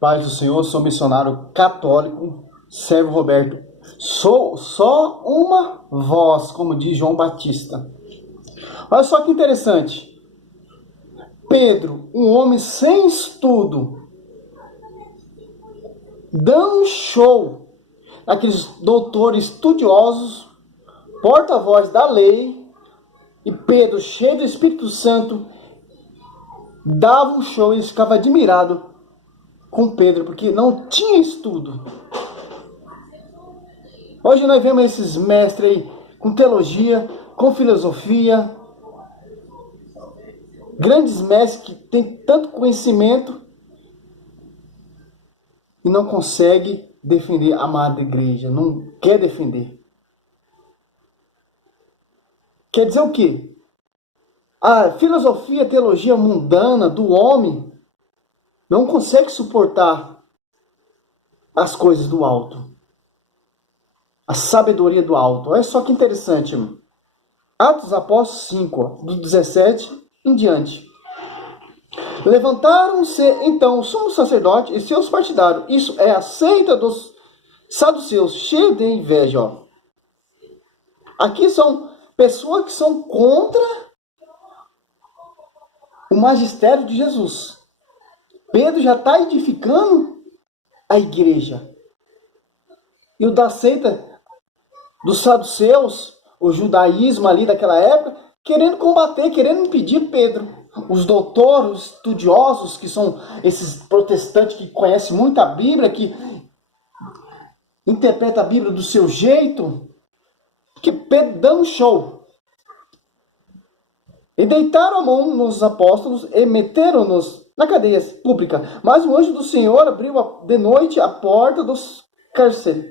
Paz do Senhor, sou missionário católico, servo Roberto. Sou só uma voz, como diz João Batista. Olha só que interessante. Pedro, um homem sem estudo, dando um show, aqueles doutores estudiosos, porta-voz da lei, e Pedro, cheio do Espírito Santo, dava um show e eles ficavam admirados com Pedro, porque não tinha estudo. Hoje nós vemos esses mestres aí com teologia, com filosofia, grandes mestres que têm tanto conhecimento e não consegue defender a amada igreja, não quer defender. Quer dizer o quê? A filosofia, a teologia mundana do homem não consegue suportar as coisas do alto. A sabedoria do alto. Olha só que interessante, irmão. Atos dos Apóstolos 5, do 17 em diante. Levantaram-se então o sumo sacerdote e seus partidários. Isso é a seita dos saduceus, cheio de inveja. Ó. Aqui são pessoas que são contra o magistério de Jesus. Pedro já está edificando a igreja. E o da seita dos saduceus, o judaísmo ali daquela época, querendo combater, querendo impedir Pedro. Os doutores, os estudiosos, que são esses protestantes que conhecem muito a Bíblia, que interpretam a Bíblia do seu jeito, que Pedro dando um show. E deitaram a mão nos apóstolos e meteram-nos na cadeia pública. Mas o anjo do Senhor abriu de noite a porta dos cárceres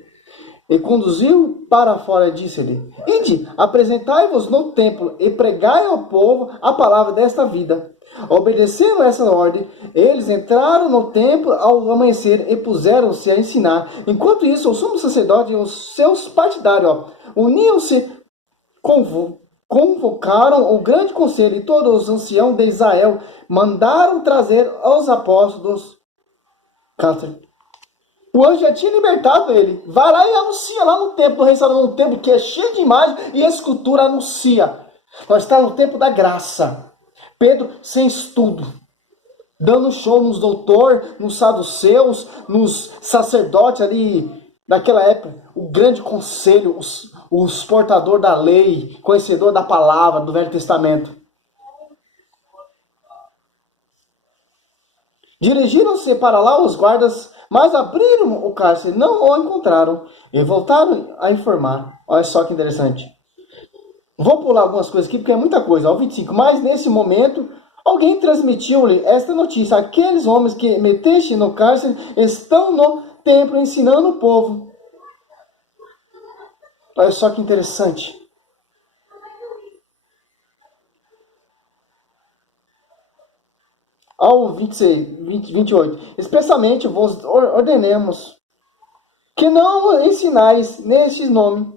e conduziu para fora e disse-lhe: Ide, apresentai-vos no templo e pregai ao povo a palavra desta vida. Obedecendo essa ordem, eles entraram no templo ao amanhecer e puseram-se a ensinar. Enquanto isso, o sumo sacerdote e os seus partidários uniam-se, convocaram o grande conselho e todos os anciãos de Israel mandaram trazer aos apóstolos cárcere. O anjo já tinha libertado ele. Vai lá e anuncia lá no templo, no rei Salomão, um templo que é cheio de imagem e escultura, anuncia. Nós estamos no tempo da graça. Pedro sem estudo, dando show nos doutores, nos saduceus, nos sacerdotes ali naquela época. O grande conselho, os portadores da lei, conhecedor da palavra do Velho Testamento. Dirigiram-se para lá os guardas, mas abriram o cárcere, não o encontraram e voltaram a informar. Olha só que interessante. Vou pular algumas coisas aqui porque é muita coisa. Ó, 25. Mas nesse momento, alguém transmitiu-lhe esta notícia. Aqueles homens que meteste no cárcere estão no templo ensinando o povo. Olha só que interessante. Ao 28. Expressamente vos ordenemos que não ensinais neste nome.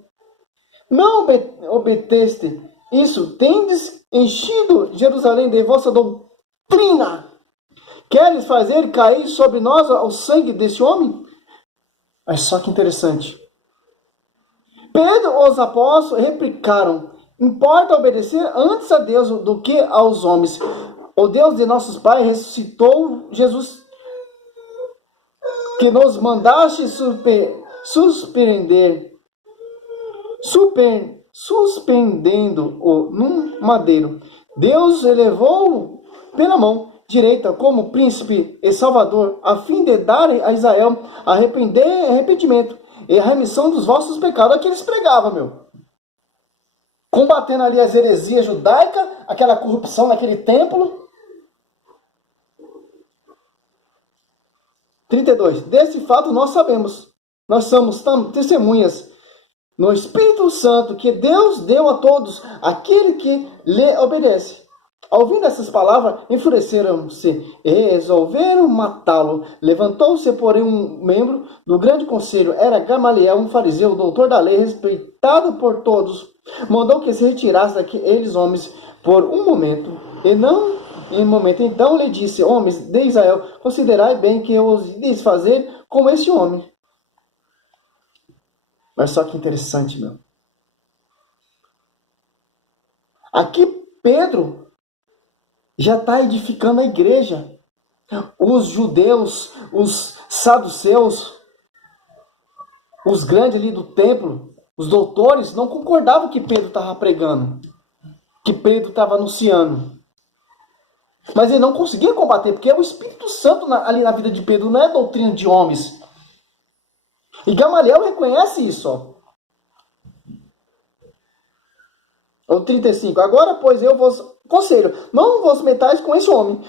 Não obedeceste isso. Tendes enchido Jerusalém de vossa doutrina. Queres fazer cair sobre nós o sangue desse homem? Olha só que interessante. Pedro e os apóstolos replicaram: importa obedecer antes a Deus do que aos homens. O Deus de nossos pais ressuscitou Jesus, que nos mandaste suspendendo-o num madeiro. Deus elevou pela mão direita como príncipe e salvador, a fim de dar a Israel arrependimento e a remissão dos vossos pecados. Aqui eles pregavam, combatendo ali as heresias judaicas, aquela corrupção naquele templo. 32. Desse fato nós sabemos, nós somos testemunhas no Espírito Santo que Deus deu a todos aquele que lhe obedece. Ouvindo essas palavras, enfureceram-se e resolveram matá-lo. Levantou-se, porém, um membro do grande conselho, era Gamaliel, um fariseu, doutor da lei, respeitado por todos. Mandou que se retirasse daqueles homens por um momento, e não em um momento. Então lhe disse: homens de Israel, considerai bem que eu os fiz fazer como esse homem. Mas só que interessante, meu. Aqui Pedro já está edificando a igreja. Os judeus, os saduceus, os grandes ali do templo, os doutores, não concordavam que Pedro estava pregando, que Pedro estava anunciando. Mas ele não conseguia combater, porque é o Espírito Santo ali na vida de Pedro, não é doutrina de homens. E Gamaliel reconhece isso, ó. O 35. Agora, pois, eu vos conselho, não vos metais com esse homem.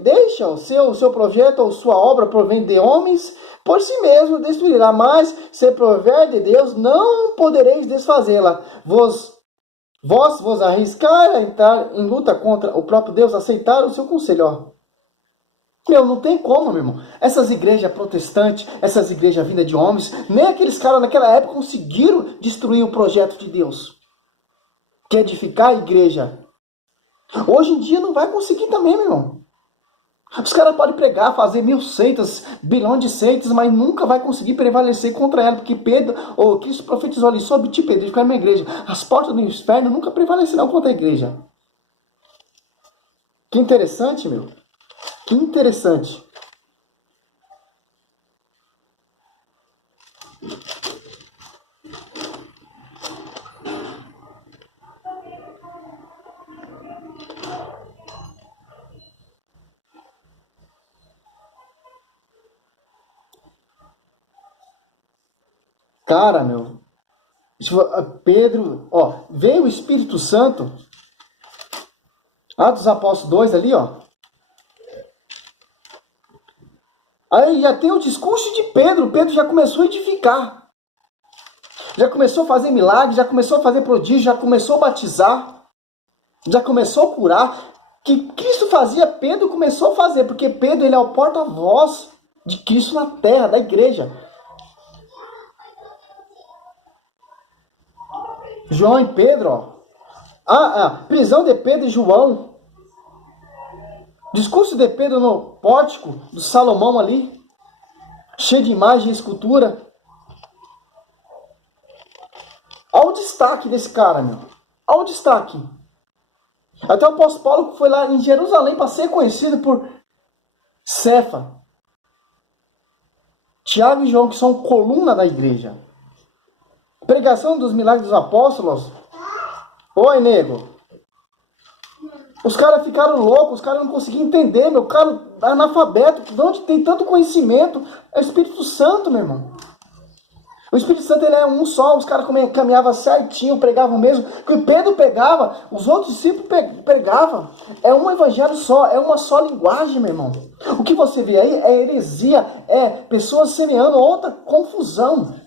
Deixa o seu projeto ou sua obra provém de homens, por si mesmo destruirá. Mas, se prover de Deus, não podereis desfazê-la. Vós arriscar a entrar em luta contra o próprio Deus, aceitar o seu conselho. Ó. Meu, não tem como, meu irmão. Essas igrejas protestantes, essas igrejas vindas de homens, nem aqueles caras naquela época conseguiram destruir o projeto de Deus, que é edificar a igreja. Hoje em dia não vai conseguir também, meu irmão. Os caras podem pregar, fazer 1000 seitas, bilhões de seitas, mas nunca vai conseguir prevalecer contra ela, porque Pedro, ou Cristo profetizou ali sobre ti, Pedro, ficar na igreja. As portas do inferno nunca prevalecerão contra a igreja. Que interessante, meu. Que interessante. Cara, meu, Pedro, ó, veio o Espírito Santo, Atos dos Apóstolos 2 ali, ó. Aí já tem o discurso de Pedro, Pedro já começou a edificar. Já começou a fazer milagres, já começou a fazer prodígio, já começou a batizar, já começou a curar. Que Cristo fazia, Pedro começou a fazer, porque Pedro ele é o porta-voz de Cristo na terra, da igreja. João e Pedro, ó. Prisão de Pedro e João. Discurso de Pedro no pórtico do Salomão ali. Cheio de imagem e escultura. Olha o destaque desse cara, meu. Olha o destaque. Até o apóstolo Paulo foi lá em Jerusalém para ser conhecido por Cefa. Tiago e João, que são coluna da igreja. Pregação dos milagres dos apóstolos. Oi, nego. Os caras ficaram loucos, os caras não conseguiam entender, meu. O cara analfabeto, de onde tem tanto conhecimento? É o Espírito Santo, meu irmão. O Espírito Santo ele é um só, os caras caminhavam certinho, pregavam mesmo. Porque Pedro pregava, os outros discípulos pregavam. É um evangelho só, é uma só linguagem, meu irmão. O que você vê aí é heresia, é pessoas semeando outra confusão.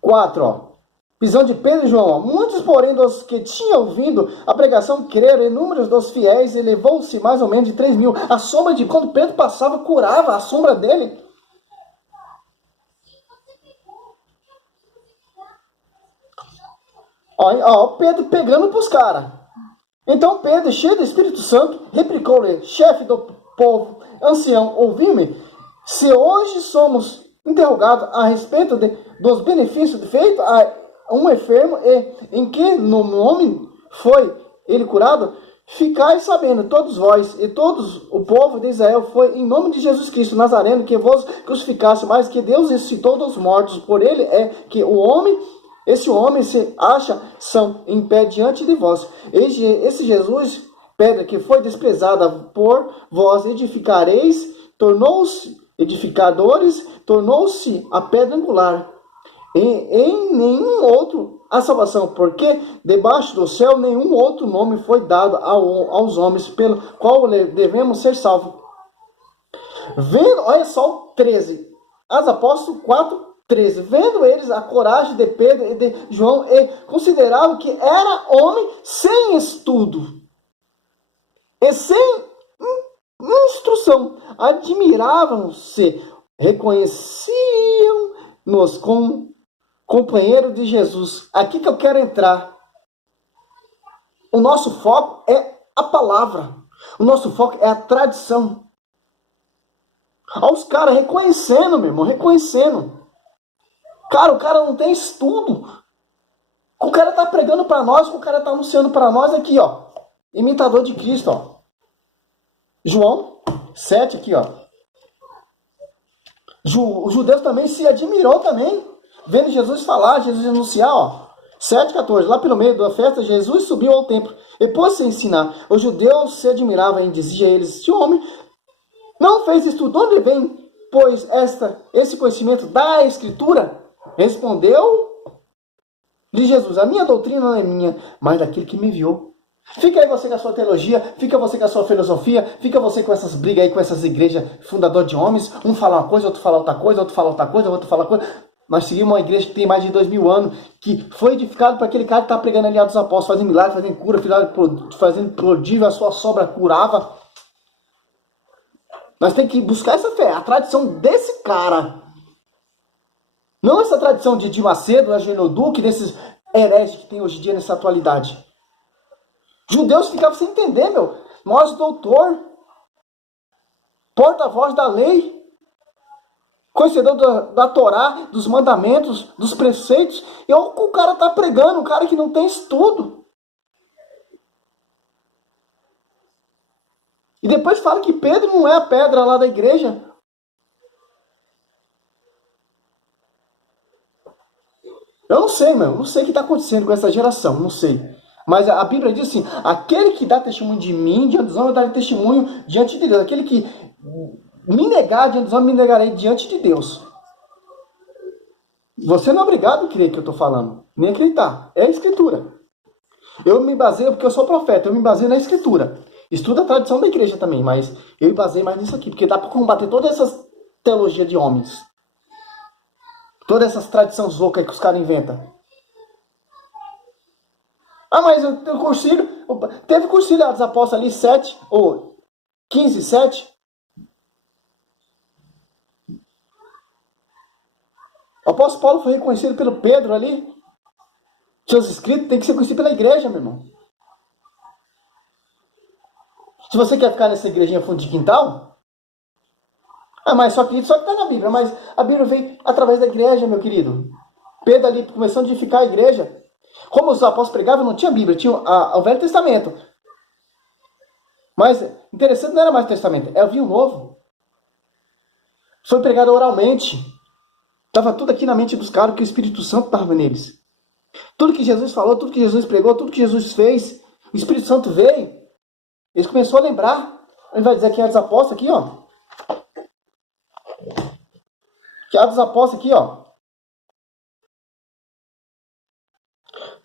4, ó. Prisão de Pedro e João. Muitos, porém, dos que tinham ouvido a pregação creram, e números dos fiéis elevou-se mais ou menos de 3.000. A sombra de quando Pedro passava, curava a sombra dele. Ó, Pedro pegando para os caras. Então Pedro, cheio do Espírito Santo, replicou-lhe: chefe do povo, ancião, ouvi-me. Se hoje somos interrogados a respeito dos benefícios feitos a um enfermo e em que no nome foi ele curado, ficai sabendo, todos vós e todos o povo de Israel, foi em nome de Jesus Cristo Nazareno que vos crucificasse, mas que Deus ressuscitou dos mortos. Por ele é que esse homem se acha são em pé diante de vós. Esse Jesus, pedra que foi desprezada por vós, edificareis, tornou-se edificadores, tornou-se a pedra angular. Em nenhum outro a salvação, porque debaixo do céu nenhum outro nome foi dado aos homens pelo qual devemos ser salvos. Vendo, olha só o 13, Atos Apóstolos 4:13. Vendo eles a coragem de Pedro e de João, e consideravam que era homem sem estudo e sem instrução, admiravam-se, reconheciam com companheiro de Jesus. Aqui que eu quero entrar. O nosso foco é a palavra. O nosso foco é a tradição. Olha os caras reconhecendo, meu irmão, reconhecendo. Cara, o cara não tem estudo. O cara tá pregando para nós, o cara tá anunciando para nós aqui, ó. Imitador de Cristo, ó. João 7 aqui, ó. Os judeus também se admirou também, vendo Jesus falar, Jesus anunciar, ó. 7,14, lá pelo meio da festa, Jesus subiu ao templo e pôs-se a ensinar. Os judeus se admiravam e dizia a eles: este homem não fez estudo, de onde vem, pois, esse conhecimento da Escritura? Respondeu-lhe Jesus: a minha doutrina não é minha, mas daquele que me enviou. Fica aí você com a sua teologia, fica você com a sua filosofia, fica você com essas brigas aí, com essas igrejas fundador de homens, um fala uma coisa, outro fala outra coisa, outro fala outra coisa, outro fala outra coisa. Nós seguimos uma igreja que tem mais de 2000 anos, que foi edificada por aquele cara que está pregando ali Atos dos Apóstolos, fazendo milagre, fazendo cura, fazendo prodígio, a sua sombra curava. Nós temos que buscar essa fé, a tradição desse cara. Não essa tradição de Edir Macedo, Agênio Duque, desses hereges que tem hoje em dia nessa atualidade. Judeus ficavam sem entender, meu. Nós, doutor, porta-voz da lei, conhecedor da Torá, dos mandamentos, dos preceitos. E olha o que o cara está pregando, o cara que não tem estudo. E depois fala que Pedro não é a pedra lá da igreja. Eu não sei, meu. Não sei o que está acontecendo com essa geração. Não sei. Mas a Bíblia diz assim: aquele que dá testemunho de mim, diante dos homens, eu darei testemunho diante de Deus. Aquele que me negar diante dos homens, me negarei diante de Deus. Você não é obrigado a crer o que eu estou falando. Nem acreditar. É a Escritura. Eu me baseio, porque eu sou profeta, eu me baseio na Escritura. Estudo a tradição da igreja também, mas eu me baseio mais nisso aqui, porque dá para combater todas essas teologias de homens. Todas essas tradições loucas que os caras inventam. Ah, mas o concílio, teve concílio dos apóstolos ali 7, ou 15, 7. O apóstolo Paulo foi reconhecido pelo Pedro ali. Seus escritos tem que ser conhecido pela igreja, meu irmão. Se você quer ficar nessa igrejinha fundo de quintal, mas só que está na Bíblia, mas a Bíblia veio através da igreja, meu querido. Pedro ali começando a edificar a igreja. Como os apóstolos pregavam, não tinha Bíblia, tinha o Velho Testamento. Mas interessante não era mais o Testamento, havia o Novo. Foi pregado oralmente. Estava tudo aqui na mente dos caras, que o Espírito Santo estava neles. Tudo que Jesus falou, tudo que Jesus pregou, tudo que Jesus fez, o Espírito Santo veio. Eles começaram a lembrar. Ele vai dizer aqui Atos dos Apóstolos, aqui, ó. Que Atos dos Apóstolos, aqui, ó.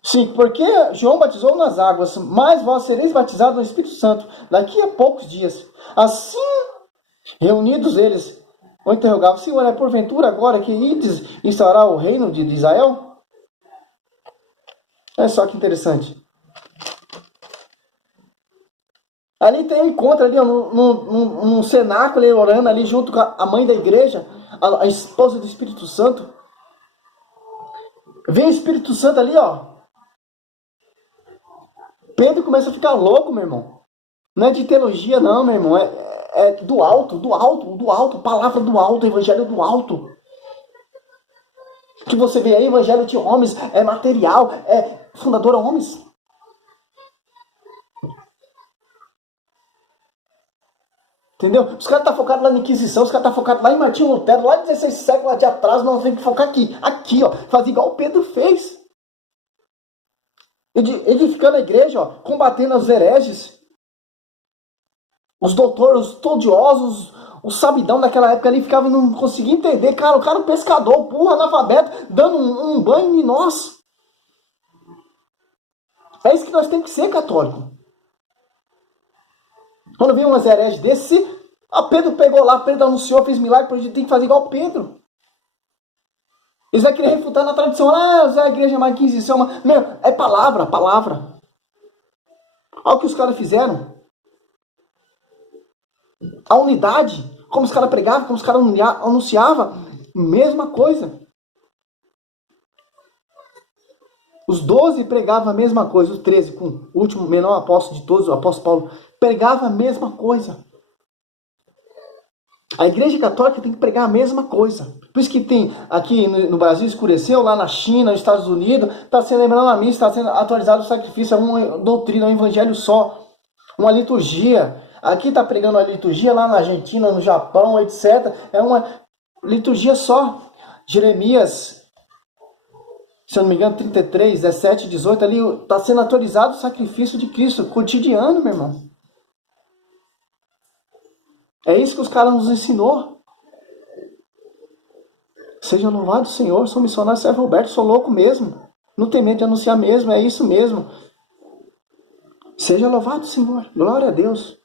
Sim, porque João batizou nas águas, mas vós sereis batizados no Espírito Santo daqui a poucos dias. Assim, reunidos eles, vão interrogar: Senhor, é porventura agora que ides instaurar o reino de Israel? É só que interessante. Ali tem um encontro ali, ó, num cenáculo, ali, orando ali junto com a mãe da igreja, a esposa do Espírito Santo. Vem o Espírito Santo ali, ó. Pedro começa a ficar louco, meu irmão. Não é de teologia, não, meu irmão. É do alto, palavra do alto, evangelho do alto. Que você vê aí, evangelho de homens, é material, é fundador a homens. Entendeu? Os caras estão focados lá na Inquisição, os caras estão focados lá em Martinho Lutero, lá 16 séculos de atrás, nós temos que focar aqui. Aqui, ó. Fazer igual o Pedro fez. Edificando a igreja, ó, combatendo os hereges, os doutores, os estudiosos, os sabidão daquela época ali ficavam e não conseguiam entender. Cara, o cara é um pescador, burro, analfabeto, dando um banho em nós. É isso que nós temos que ser, católico. Quando vem umas hereges desse, Pedro pegou lá, Pedro anunciou, fez milagre, a gente tem que fazer igual Pedro. Eles vão querer refutar na tradição. A igreja é uma Inquisição. Meu, é palavra. Olha o que os caras fizeram. A unidade, como os caras pregavam, como os caras anunciavam, mesma coisa. Os 12 pregavam a mesma coisa, os 13, com o último menor apóstolo de todos, o apóstolo Paulo, pregava a mesma coisa. A Igreja Católica tem que pregar a mesma coisa. Por isso que tem aqui no Brasil escureceu, lá na China, nos Estados Unidos, está sendo lembrando a missa, está sendo atualizado o sacrifício, é uma doutrina, é um evangelho só, uma liturgia. Aqui está pregando a liturgia, lá na Argentina, no Japão, etc. É uma liturgia só. Jeremias, se eu não me engano, 33, 17, 18, ali está sendo atualizado o sacrifício de Cristo, cotidiano, meu irmão. É isso que os caras nos ensinou. Seja louvado o Senhor, sou missionário servo Roberto, sou louco mesmo. Não tem medo de anunciar mesmo, é isso mesmo. Seja louvado o Senhor, glória a Deus.